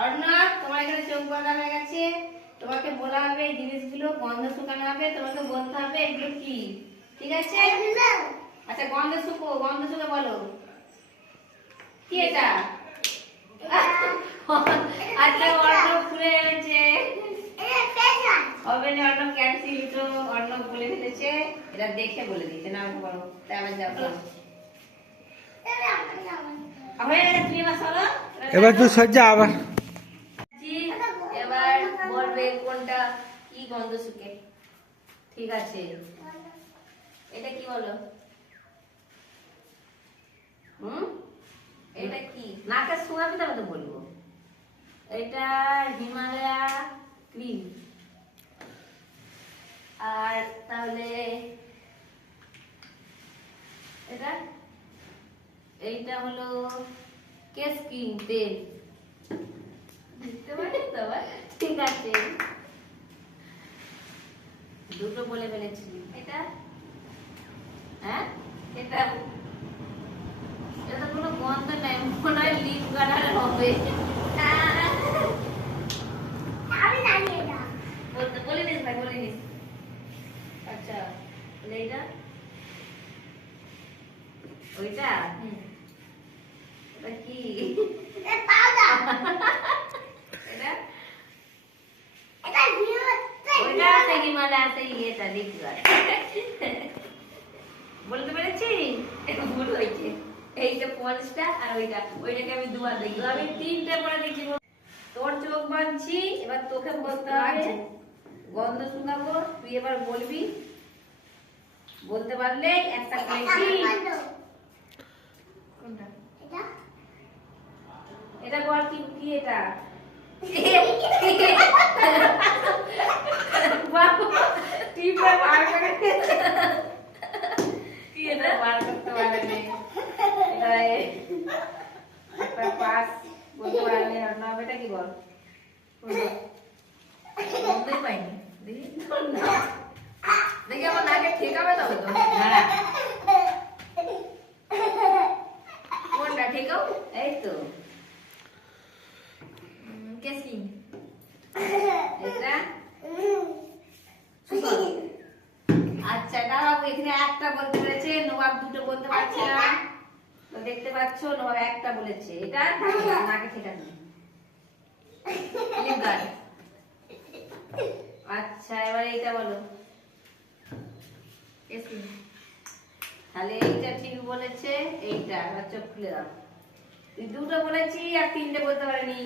অর্ণব, তোমার এখানে চোখ বাঁধা হয়ে গেছে। তোমাকে বলা হবে এই জিনিসগুলো গন্ধ শুকানো হবে, তোমাকে বলতে হবে এগুলো কি। ঠিক আছে? আচ্ছা গন্ধ শুকে বলো কি এটা। আচ্ছা অর্ণব খুলে এনেছে হবে না, অর্ণব ক্যান্সেল তো অর্ণব বলে ফেলেছে। এটা দেখে বলে দিচ্ছে না বলো, তাই আবার যাও বলো। হয়ে গেছে, তুমি এবার চলো। এবার তুই সজ্জা আবার এবার বলবে কোনটা কি গন্ধ শুকে। ঠিক আছে, এটা কি বলো? এটা কি নাকে শুয়াবে তবে তো বলবো। এটা হিমালয়া ক্রিম। আর তাহলে এটা এইটা হলো কেস ক্রিম তেল। বুঝতে পারছিস তো? ঠিক আছে, দুটো বলে ফেলেছি। এটা হ্যাঁ, এটা এটা কোনো গন্ধ নাই, মনে হয় লিপ গার্ডার হবে। বলে নিস ভাই, বলে নিস। আচ্ছা এইটা ওইটা এটা কি? এটা ওইটা আছে হিমালয় আছে, এটা লিপ গার্ড। বলতে পেরেছি? ভুল হয়েছে। এইটা পঞ্চটা আর ওইটাকে আমি দুবার দেখি, আমি তিনটে পরে দেখছি। তোর চোখ বাঁধছি, এবার তোকে বলতে হবে গন্ধ শুকাবো। তুই এবার বলবি, বলতে পারলে একটা কোনটা এটা বল কি কি এটা? টিপে বার করে কি এটা বার করতে পারেনি। এটা একটা পাস বলতে পারেনি। আর না এটা কি বল? বলতেই পাইনি। দেখি দেখি আমার নাকে ঠেকাবে তবে তো। কোনটা ঠেকাও? এই তো কেসিং। এটা আচ্ছা দাঁড়াও, এখানে একটা বলতে পেরেছে, নবাব দুটো বলতে পারছে না। তো দেখতে পাচ্ছ নবাব একটা বলেছে। এটা নাকে ঠেকানো লিপ গার্ড। আচ্ছা এবার এইটা বলো কেসিং। তাহলে এইটা ঠিক বলেছে। এইটা এবার চোখ খুলে দাও। তুই দুটো বলেছি আর তিনটে বলতে পারিনি।